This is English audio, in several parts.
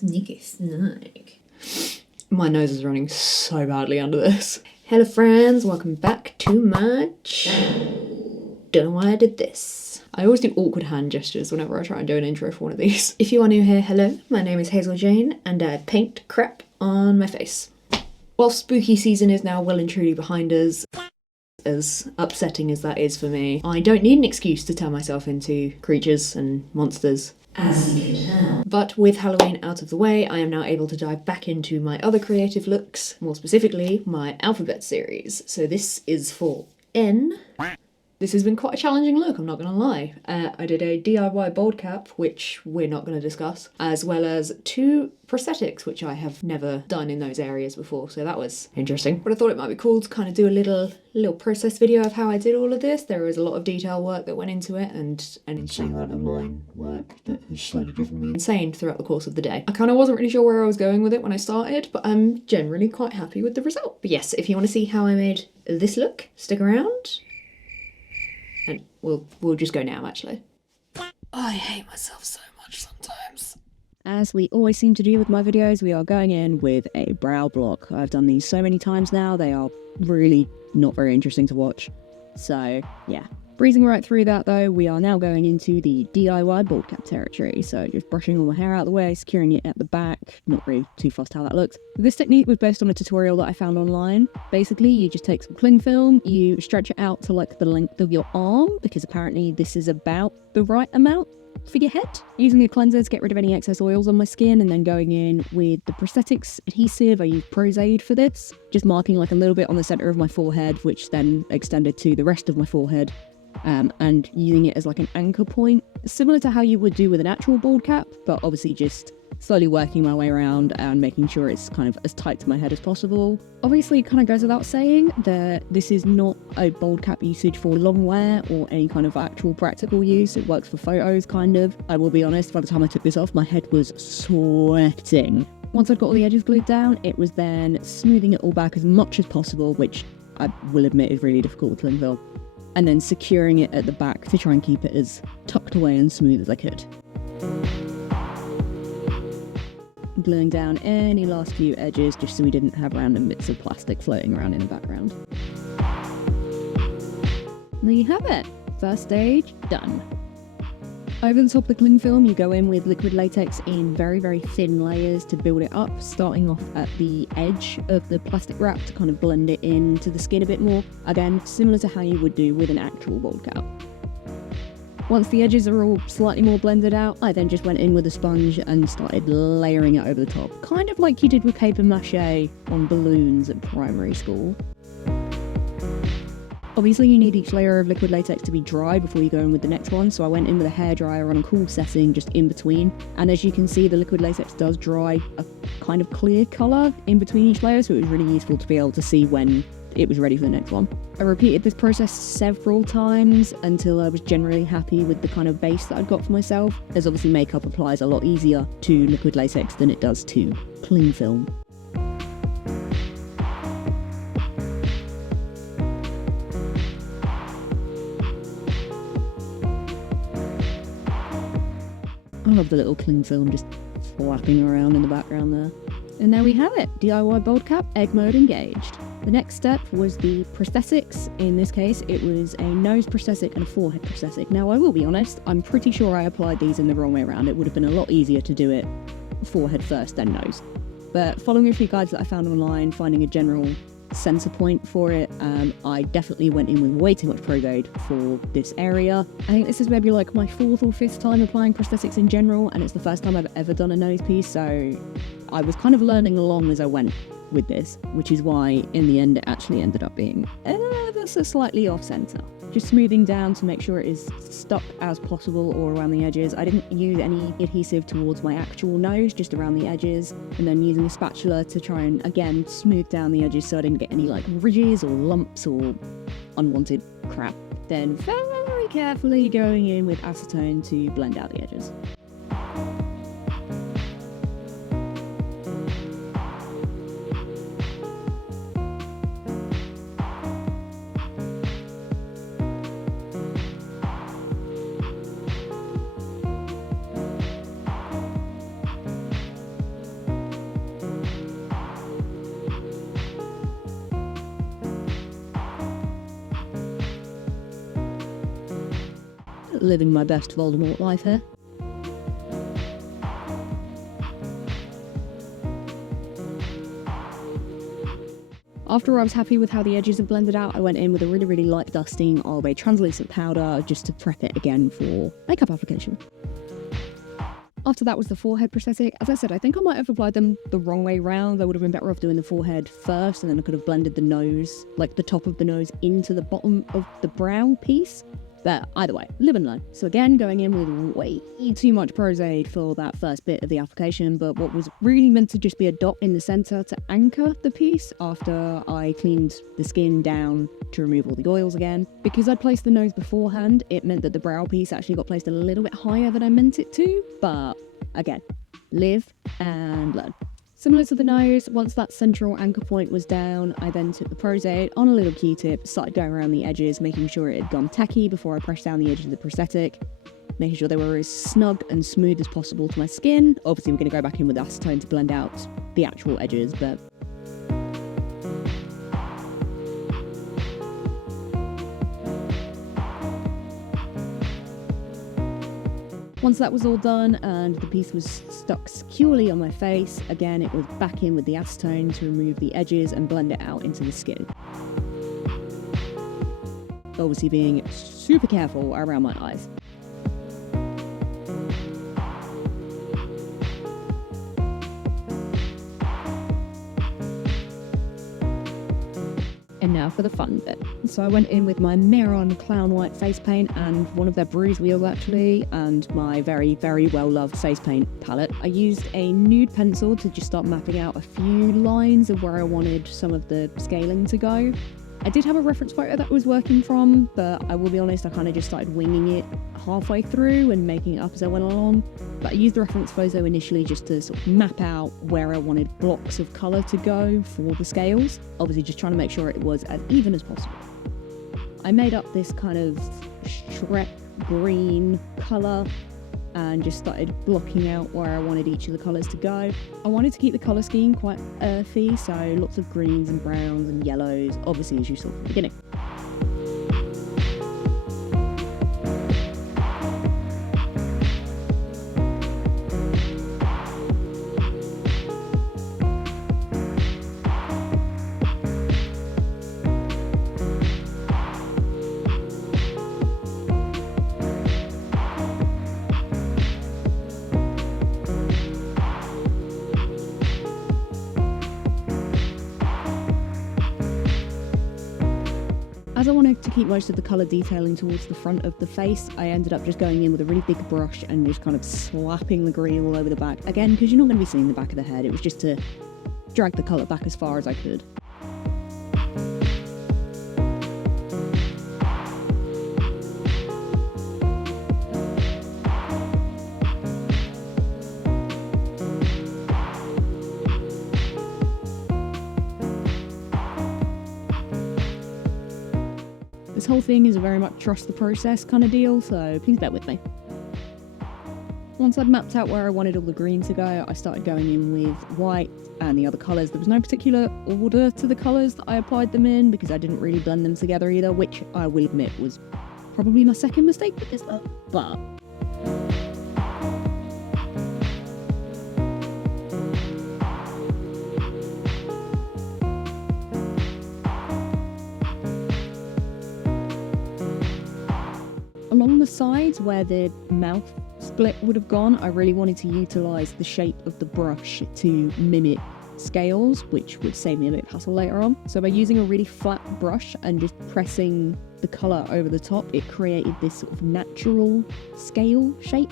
Sneaky snake. My nose is running so badly under this. Hello friends, welcome back to my channel. Don't know why I did this. I always do awkward hand gestures whenever I try and do an intro for one of these. If you are new here, hello, my name is Hazel Jane and I paint crap on my face. While spooky season is now well and truly behind us, as upsetting as that is for me, I don't need an excuse to turn myself into creatures and monsters, as you can tell. But with Halloween out of the way, I am now able to dive back into my other creative looks, more specifically my alphabet series. So this is for N. This has been quite a challenging look, I'm not gonna lie. I did a DIY bald cap, which we're not gonna discuss, as well as 2 prosthetics, which I have never done in those areas before, so that was interesting. But I thought it might be cool to kind of do a little process video of how I did all of this. There was a lot of detail work that went into it, and an insane amount of line work that has slowly driven me insane throughout the course of the day. I kind of wasn't really sure where I was going with it when I started, but I'm generally quite happy with the result. But yes, if you want to see how I made this look, stick around. And we'll just go now, actually. I hate myself so much sometimes. As we always seem to do with my videos, we are going in with a brow block. I've done these so many times now, they are really not very interesting to watch. So, yeah. Breezing right through that though, we are now going into the DIY bald cap territory. So just brushing all my hair out of the way, securing it at the back. Not really too fussed how that looks. This technique was based on a tutorial that I found online. Basically, you just take some cling film, you stretch it out to like the length of your arm, because apparently this is about the right amount for your head. Using a cleanser to get rid of any excess oils on my skin, and then going in with the prosthetics adhesive. I use Prozaid for this. Just marking like a little bit on the center of my forehead, which then extended to the rest of my forehead. And using it as like an anchor point, similar to how you would do with an actual bald cap, but obviously just slowly working my way around and making sure it's kind of as tight to my head as possible. Obviously, it kind of goes without saying that this is not a bald cap usage for long wear or any kind of actual practical use. It works for photos, kind of. I will be honest, by the time I took this off, my head was sweating. Once I'd got all the edges glued down, it was then smoothing it all back as much as possible, which I will admit is really difficult with cling film. And then securing it at the back to try and keep it as tucked away and smooth as I could. Gluing down any last few edges just so we didn't have random bits of plastic floating around in the background. And there you have it. First stage done. Over the top of the cling film, you go in with liquid latex in very, very thin layers to build it up, starting off at the edge of the plastic wrap to kind of blend it into the skin a bit more. Again, similar to how you would do with an actual bald cap. Once the edges are all slightly more blended out, I then just went in with a sponge and started layering it over the top. Kind of like you did with paper mache on balloons at primary school. Obviously, you need each layer of liquid latex to be dry before you go in with the next one, so I went in with a hairdryer on a cool setting just in between. And as you can see, the liquid latex does dry a kind of clear colour in between each layer, so it was really useful to be able to see when it was ready for the next one. I repeated this process several times until I was generally happy with the kind of base that I'd got for myself, as obviously makeup applies a lot easier to liquid latex than it does to cling film. I love the little cling film just flapping around in the background there. And there we have it, DIY bald cap, egg mode engaged. The next step was the prosthetics. In this case, it was a nose prosthetic and a forehead prosthetic. Now, I will be honest, I'm pretty sure I applied these in the wrong way around. It would have been a lot easier to do it forehead first, then nose. But following a few guides that I found online, finding a general center point for it, I definitely went in with way too much Prozaid for this area. I think this is maybe like my 4th or 5th time applying prosthetics in general, and it's the first time I've ever done a nose piece, so I was kind of learning along as I went with this, which is why in the end it actually ended up being that's a slightly off center. Just smoothing down to make sure it is stuck as possible all around the edges. I didn't use any adhesive towards my actual nose, just around the edges, and then using a spatula to try and again smooth down the edges so I didn't get any like ridges or lumps or unwanted crap. Then very carefully going in with acetone to blend out the edges. living my best Voldemort life here. After I was happy with how the edges have blended out, I went in with a really light dusting of a translucent powder just to prep it again for makeup application. After that was the forehead prosthetic. As I said, I think I might have applied them the wrong way round. I would have been better off doing the forehead first, and then I could have blended the nose, like the top of the nose, into the bottom of the brow piece. But either way, live and learn. So again, going in with way too much Pros-Aid for that first bit of the application, but what was really meant to just be a dot in the centre to anchor the piece after I cleaned the skin down to remove all the oils again. Because I'd placed the nose beforehand, it meant that the brow piece actually got placed a little bit higher than I meant it to, but again, live and learn. Similar to the nose, once that central anchor point was down, I then took the Pros-Aid on a little Q-tip, started going around the edges, making sure it had gone tacky before I pressed down the edges of the prosthetic, making sure they were as snug and smooth as possible to my skin. Obviously, we're going to go back in with acetone to blend out the actual edges, but once that was all done and the piece was stuck securely on my face, again it was back in with the acetone to remove the edges and blend it out into the skin. Obviously being super careful around my eyes. And now for the fun bit. So I went in with my Miron Clown White face paint and one of their bruise wheels actually, and my very well loved face paint palette. I used a nude pencil to just start mapping out a few lines of where I wanted some of the scaling to go. I did have a reference photo that I was working from, but I will be honest, I kind of just started winging it halfway through and making it up as I went along. But I used the reference photo initially just to sort of map out where I wanted blocks of colour to go for the scales. Obviously just trying to make sure it was as even as possible. I made up this kind of Shrek green colour and just started blocking out where I wanted each of the colours to go. I wanted to keep the colour scheme quite earthy, so lots of greens and browns and yellows, obviously as you saw from the beginning. As I wanted to keep most of the colour detailing towards the front of the face, I ended up just going in with a really big brush and just kind of slapping the green all over the back. Again, because you're not going to be seeing the back of the head, it was just to drag the colour back as far as I could. This whole thing is a very much trust the process kind of deal, so please bear with me. Once I'd mapped out where I wanted all the green to go, I started going in with white and the other colours. There was no particular order to the colours that I applied them in because I didn't really blend them together either, which I will admit was probably my second mistake with this look, but along the sides where the mouth split would have gone, I really wanted to utilise the shape of the brush to mimic scales, which would save me a bit of hassle later on. So by using a really flat brush and just pressing the colour over the top, it created this sort of natural scale shape.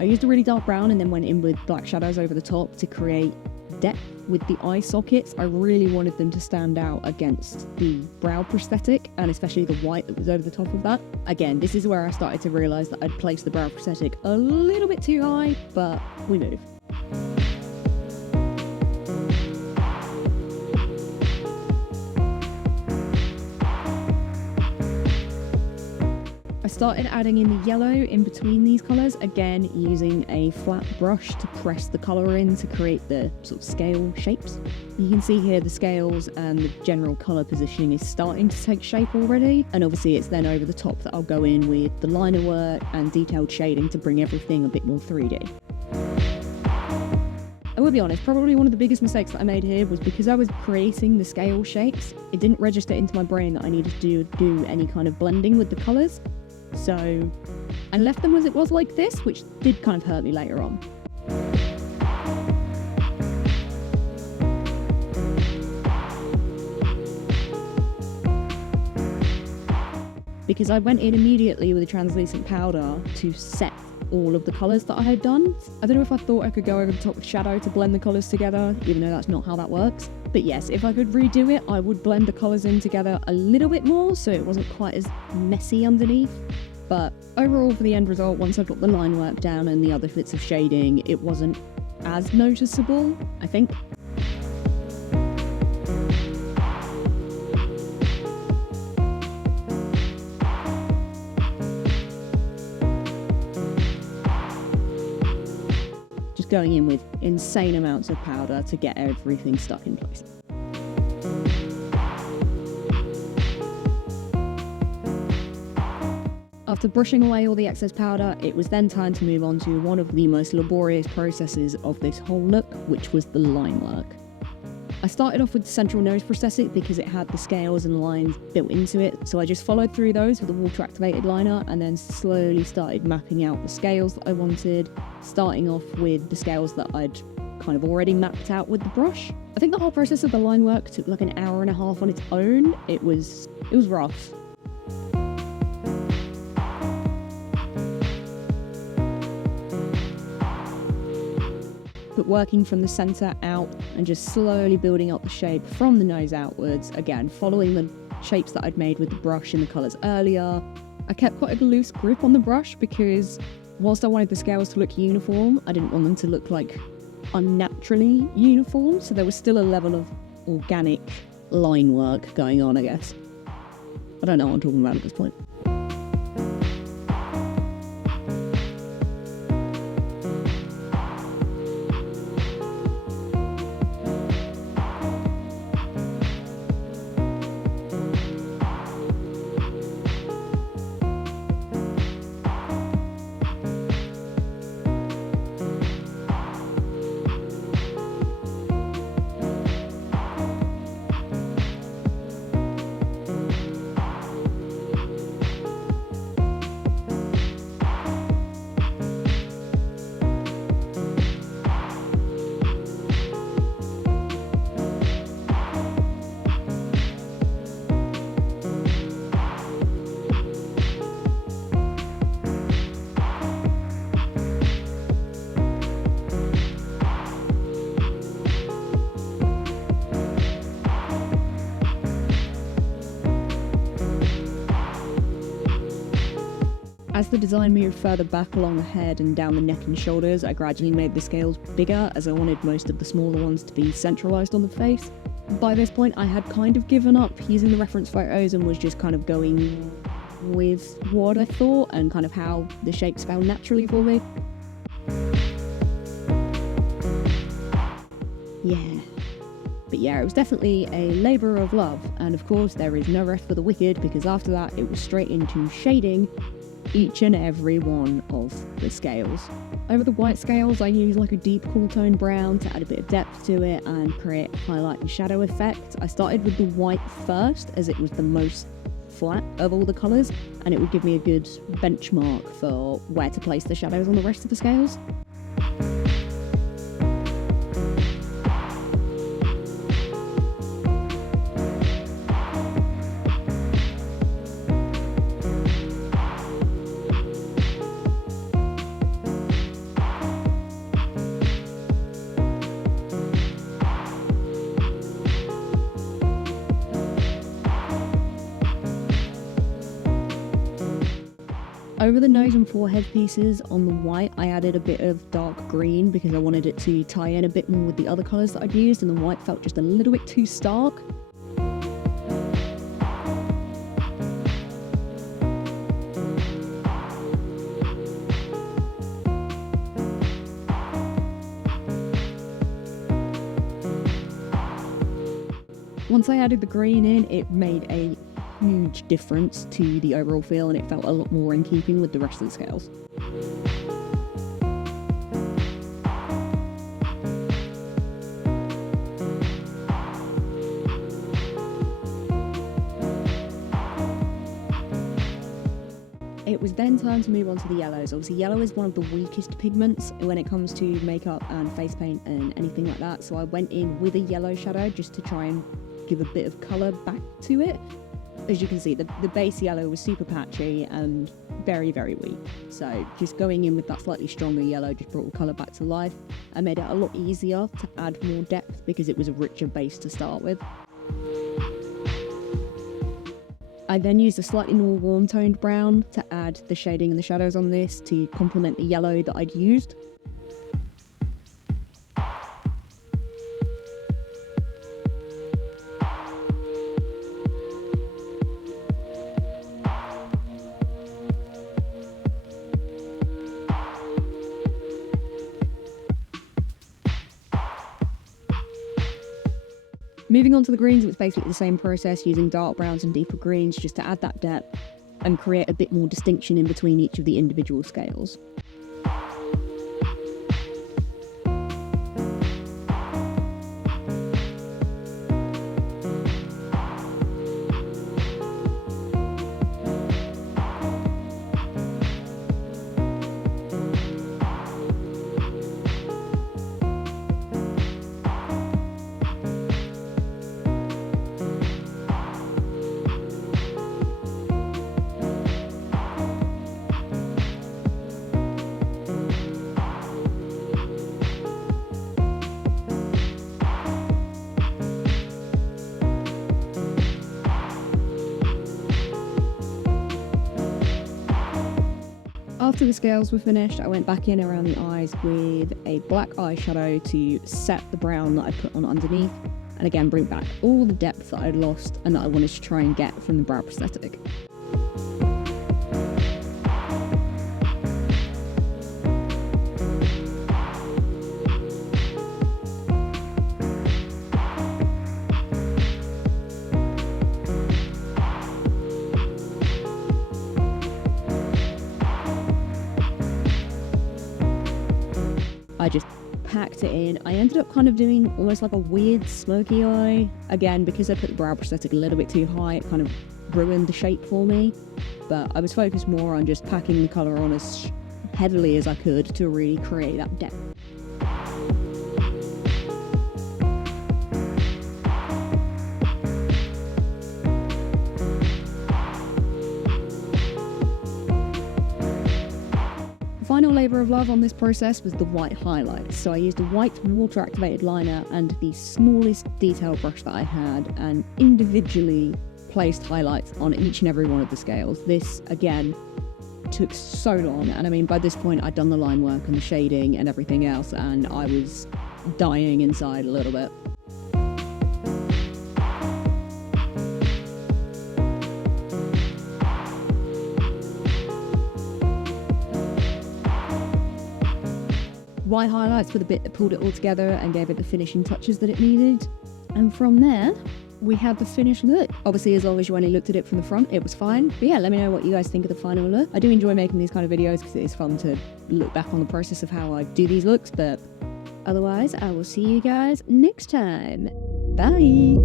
I used a really dark brown and then went in with black shadows over the top to create depth with the eye sockets. I really wanted them to stand out against the brow prosthetic, and especially the white that was over the top of that. Again, this is where I started to realise that I'd placed the brow prosthetic a little bit too high, but we move. I started adding in the yellow in between these colours, again using a flat brush to press the colour in to create the sort of scale shapes. You can see here the scales and the general colour positioning is starting to take shape already, and obviously it's then over the top that I'll go in with the liner work and detailed shading to bring everything a bit more 3D. I will be honest, probably one of the biggest mistakes that I made here was because I was creating the scale shapes, it didn't register into my brain that I needed to do any kind of blending with the colours. So I left them as it was like this, which did kind of hurt me later on. Because I went in immediately with a translucent powder to set all of the colours that I had done. I don't know if I thought I could go over the top with shadow to blend the colours together, even though that's not how that works. But yes, if I could redo it, I would blend the colours in together a little bit more so it wasn't quite as messy underneath. But overall, for the end result, once I got the line work down and the other bits of shading, it wasn't as noticeable, I think. Just going in with insane amounts of powder to get everything stuck in place. After brushing away all the excess powder, it was then time to move on to one of the most laborious processes of this whole look, which was the line work. I started off with the central nose prosthetic because it had the scales and lines built into it, so I just followed through those with a water activated liner and then slowly started mapping out the scales that I wanted, starting off with the scales that I'd kind of already mapped out with the brush. I think the whole process of the line work took like an hour and a half on its own. It was rough. But working from the centre out and just slowly building up the shape from the nose outwards, again following the shapes that I'd made with the brush in the colours earlier. I kept quite a loose grip on the brush because whilst I wanted the scales to look uniform, I didn't want them to look like unnaturally uniform, so there was still a level of organic line work going on, I guess. I don't know what I'm talking about at this point. As the design moved further back along the head and down the neck and shoulders, I gradually made the scales bigger as I wanted most of the smaller ones to be centralised on the face. By this point I had kind of given up using the reference photos and was just kind of going with what I thought and kind of how the shapes fell naturally for me. Yeah. But yeah, it was definitely a labour of love, and of course there is no rest for the wicked because after that it was straight into shading each and every one of the scales. Over the white scales I used like a deep cool tone brown to add a bit of depth to it and create a highlight and shadow effect. I started with the white first as it was the most flat of all the colours and it would give me a good benchmark for where to place the shadows on the rest of the scales. Over the nose and forehead pieces on the white, I added a bit of dark green because I wanted it to tie in a bit more with the other colours that I'd used, and the white felt just a little bit too stark. Once I added the green in, it made a huge difference to the overall feel, and it felt a lot more in keeping with the rest of the scales. It was then time to move on to the yellows. Obviously, yellow is one of the weakest pigments when it comes to makeup and face paint and anything like that, so I went in with a yellow shadow just to try and give a bit of colour back to it. As you can see, the base yellow was super patchy and very, very weak, so just going in with that slightly stronger yellow just brought the colour back to life and made it a lot easier to add more depth because it was a richer base to start with. I then used a slightly more warm-toned brown to add the shading and the shadows on this to complement the yellow that I'd used. Moving on to the greens, it was basically the same process, using dark browns and deeper greens just to add that depth and create a bit more distinction in between each of the individual scales. After the scales were finished, I went back in around the eyes with a black eyeshadow to set the brown that I put on underneath, and again bring back all the depth that I'd lost and that I wanted to try and get from the brow prosthetic. I just packed it in. I ended up kind of doing almost like a weird smoky eye. Again, because I put the brow prosthetic a little bit too high, it kind of ruined the shape for me. But I was focused more on just packing the colour on as heavily as I could to really create that depth. Final labour of love on this process was the white highlights. So I used a white water activated liner and the smallest detail brush that I had and individually placed highlights on each and every one of the scales. This again took so long, and I mean by this point I'd done the line work and the shading and everything else, and I was dying inside a little bit. White highlights were the bit that pulled it all together and gave it the finishing touches that it needed. And from there, we had the finished look. Obviously, as long as you only looked at it from the front, it was fine. But yeah, let me know what you guys think of the final look. I do enjoy making these kind of videos because it is fun to look back on the process of how I do these looks. But otherwise, I will see you guys next time. Bye!